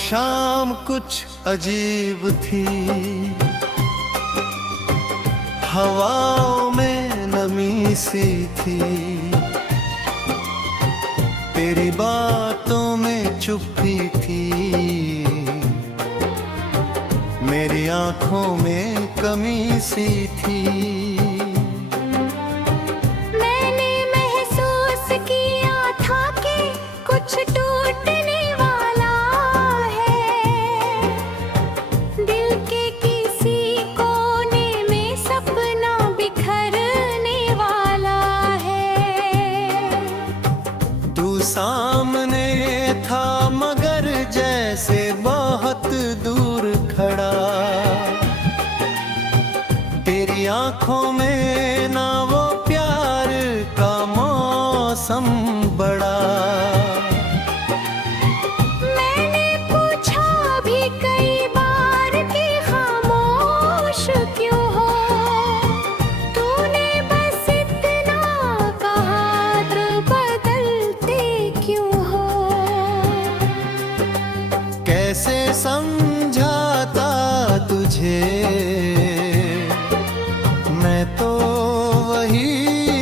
शाम कुछ अजीब थी, हवाओं में नमी सी थी, तेरी बातों में चुप्पी थी, मेरी आंखों में कमी सी थी। मैंने महसूस किया था कि कुछ टूटने वाला है, दिल के किसी कोने में सपना बिखरने वाला है। तू सामने था मगर जैसे बहुत दूर खड़ा, तेरी आंखों में ना वो प्यार का मौसम बड़ा। मैंने पूछा भी कई बार कि खामोश क्यों हो, तूने बस इतना कहा दिल बदलते क्यों हो। कैसे समझाता तुझे, मैं तो वही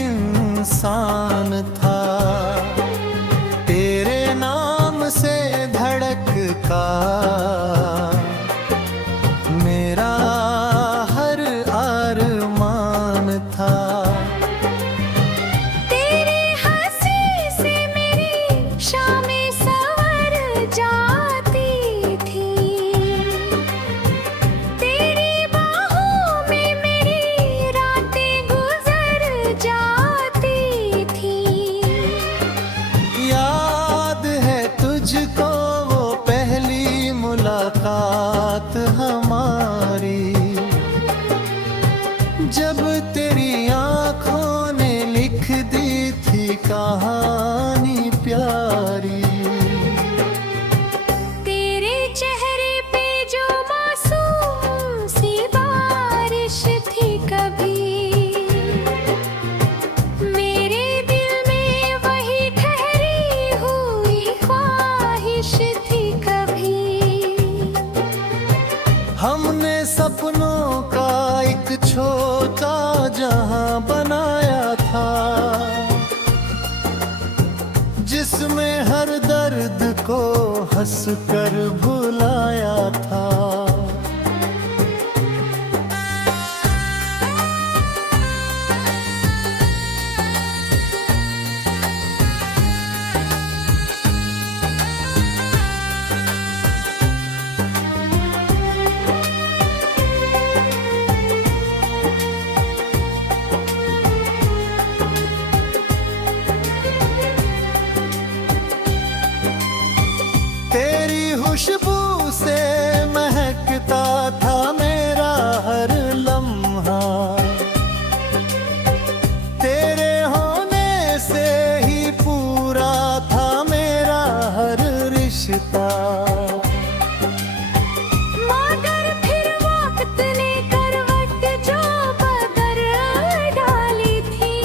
इंसान था, तेरे नाम से धड़कता मेरा हर अरमान था। तेरी हंसी से मेरी शामें संवर जाती थी, तेरी बाहों में मेरी रातें गुजर जाती थी। याद है तुझको वो पहली मुलाकात हमारी, जब तेरी आंखों ने लिख दी थी कहानी प्यारी। तेरे चेहरे पे जो मासूम सी बारिश थी कभी, मेरे दिल में वही ठहरी हुई ख्वाहिश थी कभी। हमने सपनों का एक छोटा जहां बनाया था, जिसमें हर दर्द को हंस कर भुलाया था। तेरी खुशबू से महकता था मेरा हर लम्हा, तेरे होने से ही पूरा था मेरा हर रिश्ता। मगर फिर वक्त ने करवट जो बदल डाली थी,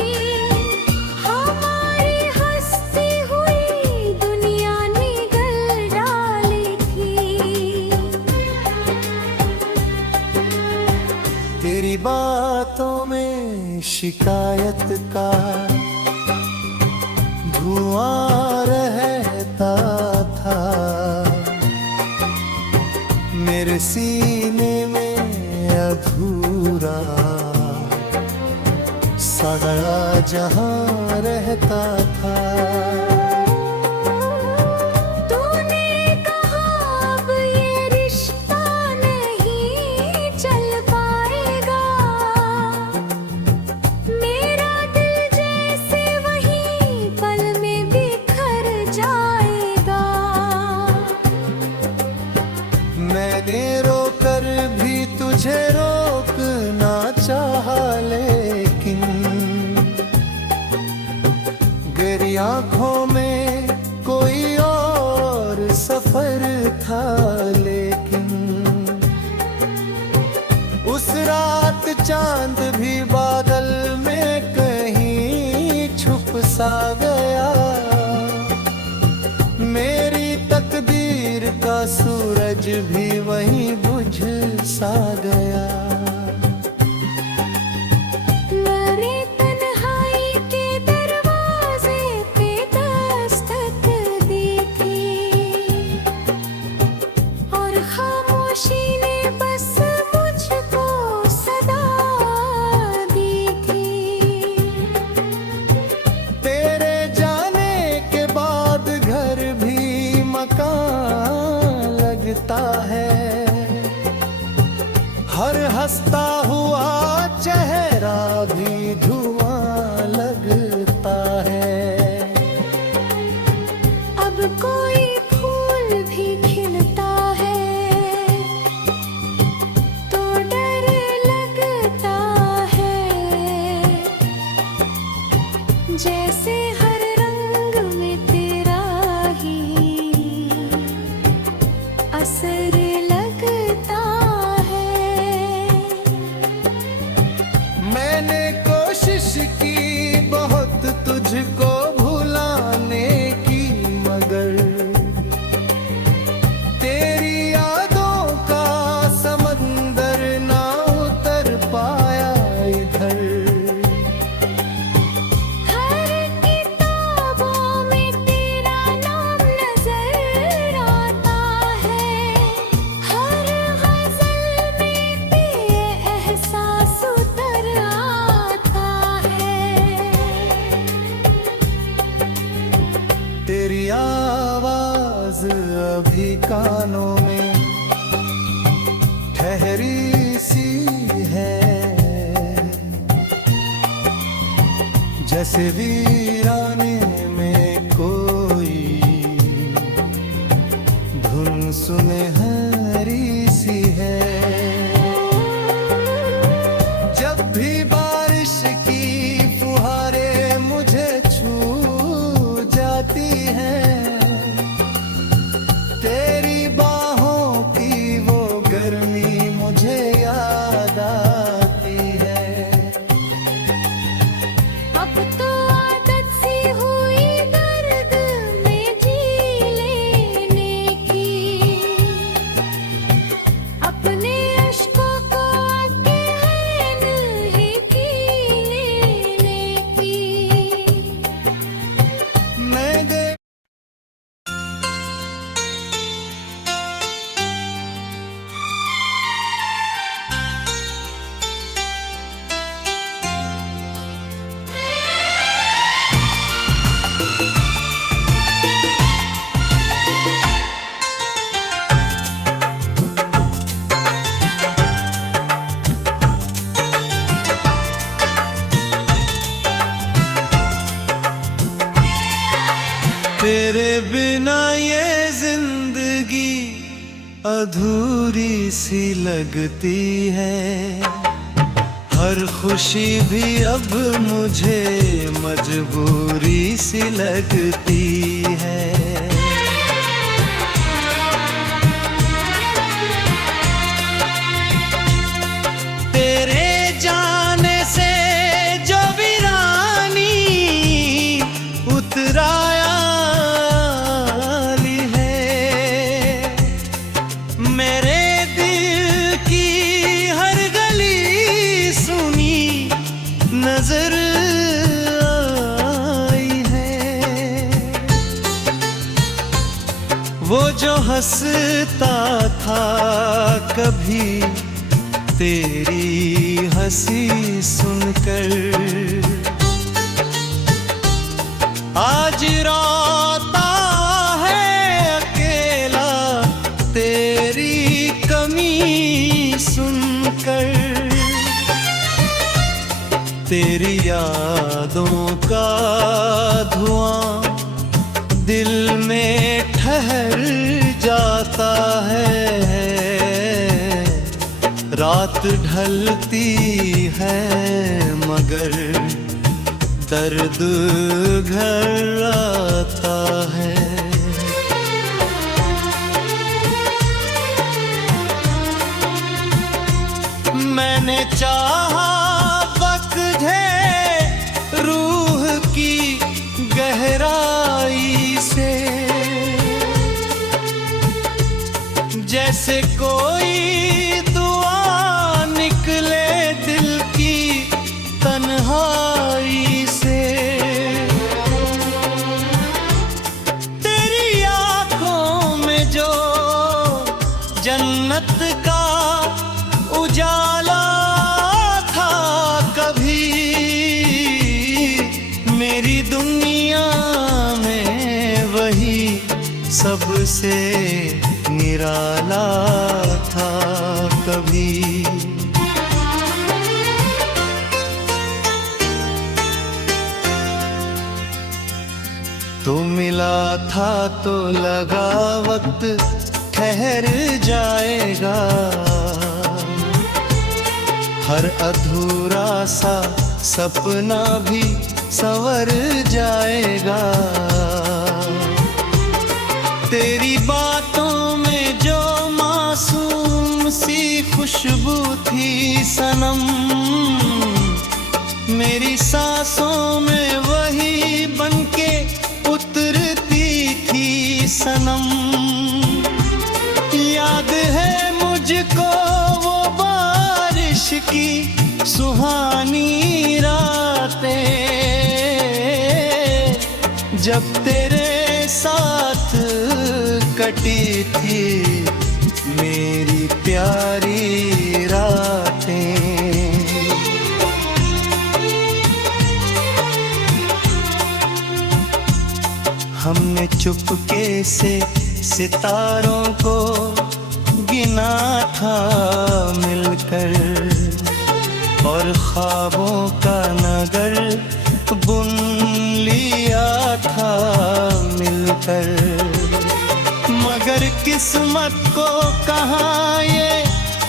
हमारी हंसती हुई दुनिया निगल डाली थी। तेरी बातों में शिकायत का धुआं रहता था, मेरे सीने में अधूरा सड़ा जहां रहता था। तूने कहा अब ये रिश्ता नहीं चल पाएगा, मेरा दिल जैसे वही पल में बिखर जाएगा। मैंने रोकर भी तुझे रोकना चाहा, लेकिन हंसता हुआ चेहरा भी धुआं लगता है। अब कोई फूल भी खिलता है तो डर लगता है, जैसे हर रंग में तेरा ही असर लगता है। मैंने कोशिश की बहुत तुझको भुलाने की, मगर तेरी यादों का समंदर ना उतर पाया इधर। हर किताबों में तेरा नाम नजर आता है, हर गजल में तेरे एहसास उतर आता है। तेरी आवाज अभी कानों में ठहरी सी है, जैसे वीराने में कोई धुन सुनहरी सी है। जब भी बारिश की फुहारें मुझे छू जाती हैं, तेरी बाहों की वो गर्मी मुझे याद आती है। अब तो आदत सी हुई दर्द में जी लेने की, अपने अश्कों को अकेहन ही की लेने की। मैं दे तेरे बिना ये जिंदगी अधूरी सी लगती है। हर खुशी भी अब मुझे मजबूरी सी लगती है। तेरे जाने से जो वीरानी उतराया मेरे दिल की हर गली सुनी नजर आई है। वो जो हंसता था कभी तेरी हंसी सुनकर, आज रोता है अकेला तेरी कमी सुनकर। तेरी यादों का धुआं दिल में ठहर जाता है। रात ढलती है मगर दर्द घर आता है। मैंने चाहा बकझे रूह की गहराई से, जैसे कोई दुआ निकले दिल की तन्हाई से। तेरी आँखों में जो जन्नत का उजाला था कभी, मेरी दुनिया में वही सबसे निराला था कभी। था तो लगा वक्त ठहर जाएगा, हर अधूरा सा सपना भी संवर जाएगा। तेरी बातों में जो मासूम सी खुशबू थी सनम, मेरी सांसों में वही बनके उतरती थी सनम। याद है मुझको वो बारिश की सुहानी रातें, जब तेरे साथ कटी थी मेरी प्यारी रातें। हमने चुपके से सितारों को गिना था मिलकर, और ख्वाबों का नगर बुन लिया था मिलकर। मगर किस्मत को कहाँ ये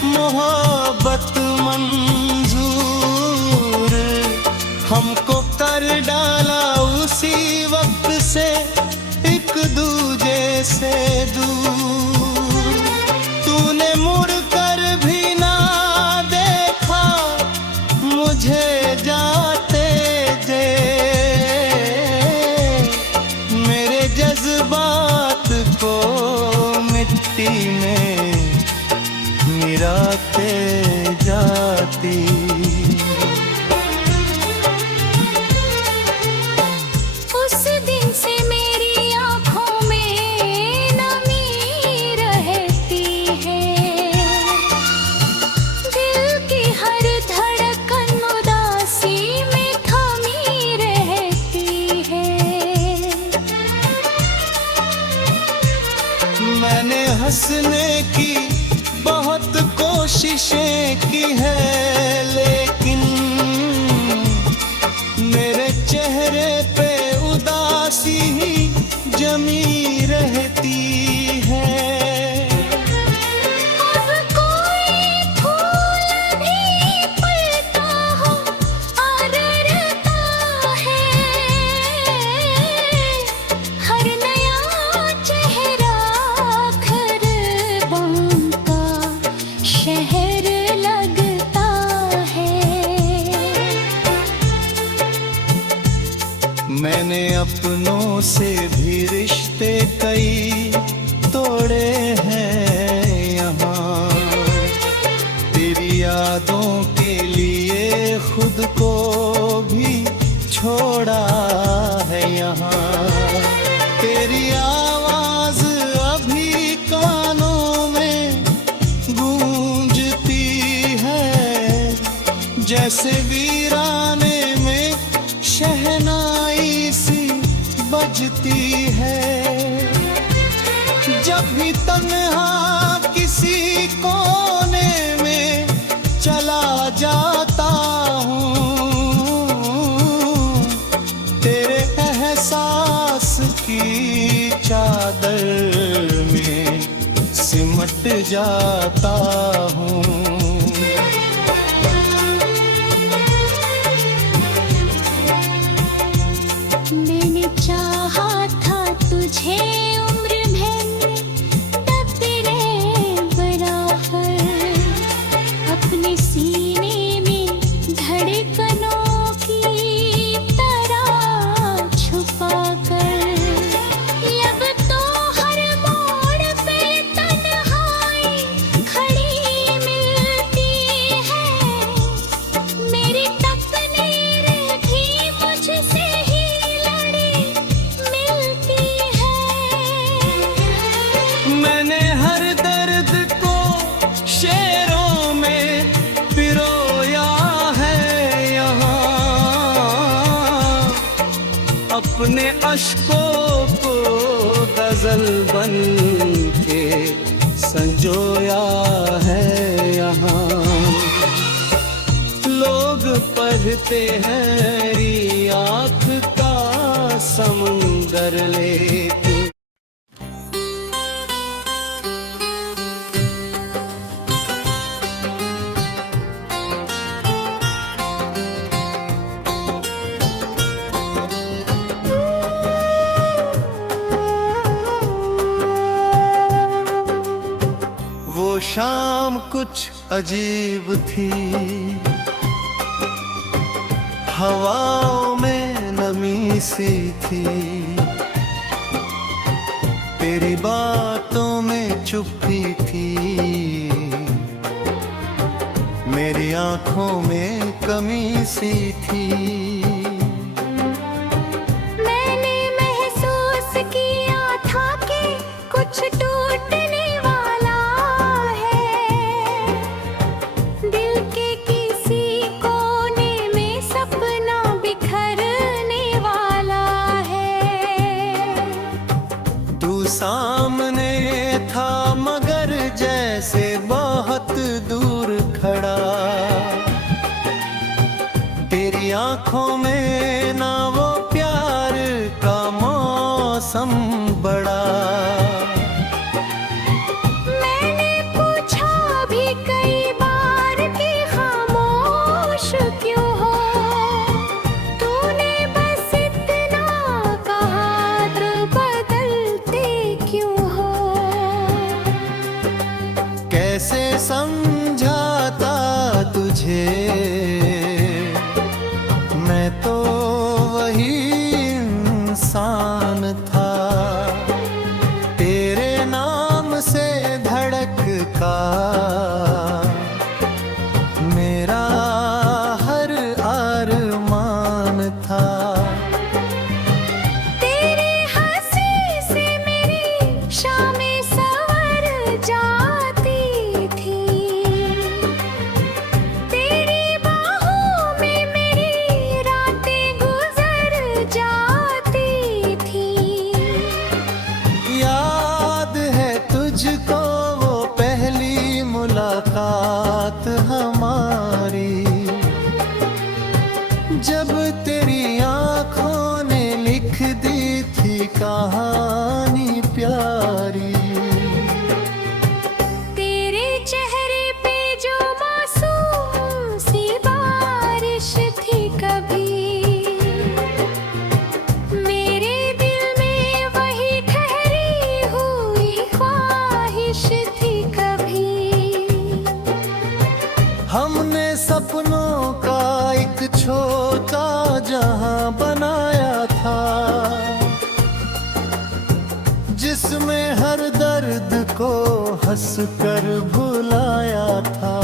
मोहब्बत मंजूर, हमको कर डाला उसी वक्त से एक दूजे से दूर। तूने मुड़ कर भी ना देखा मुझे जाते जे, मेरे जज्बात को मिट्टी में मिलाते जाती। उस दिन से मेरी आँखों में नमी रहती है, दिल की हर धड़कन उदासी में थमी रहती है। मैंने हंसने की बहुत कोशिशें की है, लेकिन मेरे चेहरे पे उदासी ही जमी रहती है। अब कोई फूल भी पलता हो आररता है, हर नया चेहरा खरबों का शहर लगता है। मैंने अपनों से भी रिश्ते कई तोड़े हैं यहाँ, तेरी यादों के लिए खुद को भी छोड़ा है यहाँ। तेरी आवाज अभी कानों में गूंजती है, जैसे वीराने में शहनाई सी बजती है। जब भी तन्हा किसी कोने में चला जाता हूँ, तेरे एहसास की चादर में सिमट जाता हूँ। मैंने चाहा था तुझे उम्र भर तब तेरे बराबर, अपने सीने में धड़कनों की तरह छुपा कर। अब तो हर मोड़ पे तन्हाई खड़ी मिलती है, मेरी तकदीर भी मुझसे ही लड़ी मिलती है। मैंने हर दर्द को शेरों में पिरोया है यहाँ, अपने अश्कों को गजल बन के संजोया है यहाँ। लोग पढ़ते हैं री आँख का समंदर लेके, शाम कुछ अजीब थी, हवाओं में नमी सी थी, तेरी बातों में चुप्पी थी, मेरी आंखों में कमी सी थी। मैंने महसूस किया था कि कुछ टूटने वाला है, दिल के किसी कोने में सपना बिखरने वाला है। तू सामने था मगर जैसे बहुत दूर खड़ा, तेरी आंखों में ना वो प्यार का मौसम बड़ा। मैंने पूछा भी कई बार कि खामोश क्यों हो, तूने बस इतना कहा तो बदलते क्यों हो। कैसे समझाता तुझे, मैं तो वही इंसान था, तेरे नाम से धड़का मेरा हर अरमान था। तेरी हंसी से मेरी शामें संवर जाती थी, तेरी बाहों में मेरी रातें गुजर जाती थी। याद है तुझको वो पहली मुलाकात हमारी, जब तेरी आंखों ने लिख दी थी कहानी प्यारी। तेरे चेहरे पे जो मासूम सी बारिश थी कभी, मेरे दिल में वही ठहरी हुई ख्वाहिश थी कभी। हमने सपनों का एक छोटा जहां बनाया था, जिसमें हर दर्द को हंसकर भुलाया था।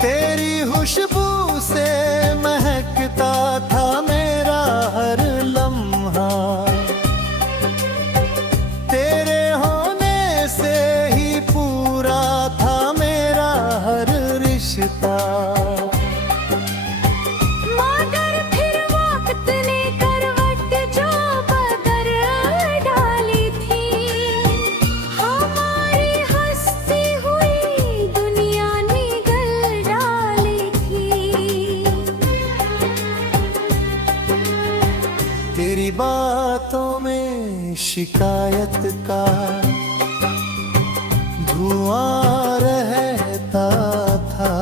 तेरी खुशबू से महकता था मेरा हर लम्हा, तेरे होने से ही पूरा था मेरा हर रिश्ता। मगर फिर वक्त ने करवट जो बदल डाली थी, हमारी हंसती हुई दुनिया निगल डाली थी। तेरी बातों में शिकायत का धुआं रहता था,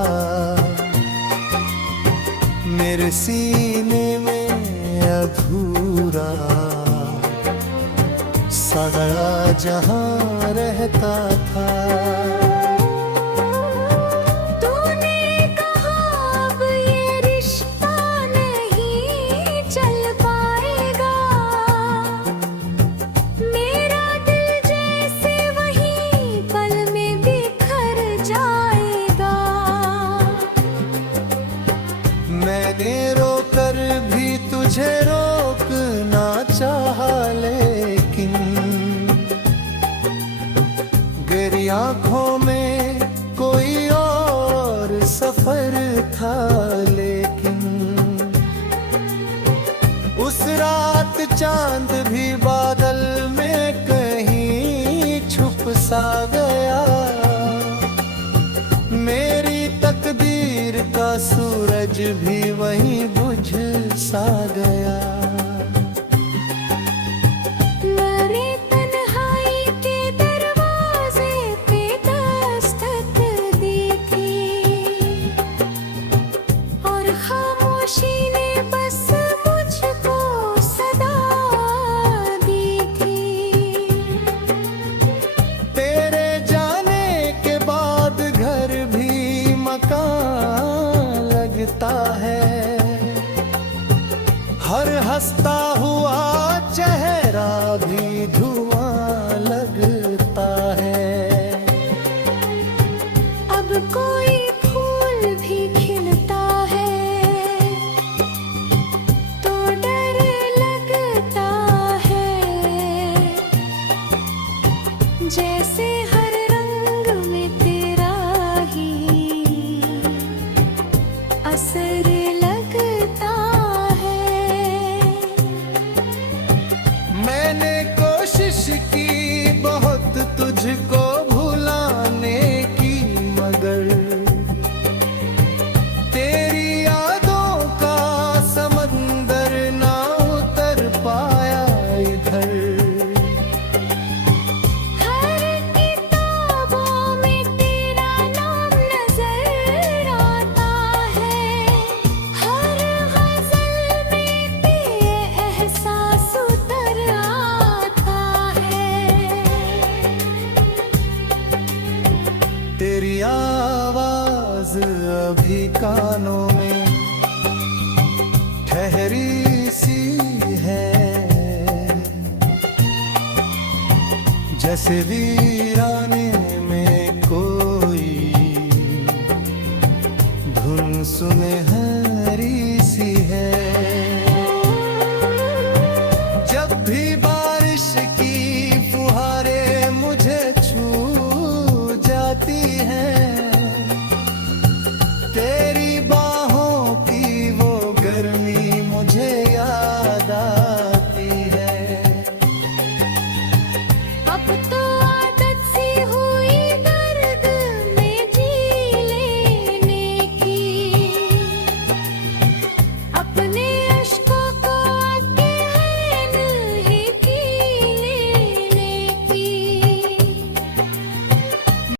मेरे सीने में अधूरा सड़ा जहां रहता था। तूने कहा अब ये रिश्ता नहीं चल पाएगा, मेरा दिल जैसे वही पल में बिखर जाएगा। मैंने रोकर भी तुझे रोकना चाहा, लेकिन तेरी आंखों में कोई और सफर था। लेकिन उस रात चांद भी बादल में कहीं छुप सा गया, मेरी तकदीर का सूरज भी वहीं बुझ सा गया। मैंने तन्हाई के दरवाजे पे दस्तक दी थी और खामोशी ने बस मुझको सदा दी थी। तेरे जाने के बाद घर भी मकान लगता है, हर हंसता हुआ चेहरा भी धुआं लगता है। अब कोई फूल भी खिलता है तो डर लगता है, जैसे हर रंग में तेरा ही असर लगता है। मैंने कोशिश की बहुत तुझको भुलाने की, मगर तेरी यादों का समंदर ना उतर पाया इधर। हर किताबों में तेरा नाम नजर आता है, हर गजल में तेरे एहसास उतर आता है। तेरी आवाज अभी कानों में ठहरी सी है, जैसे वीराने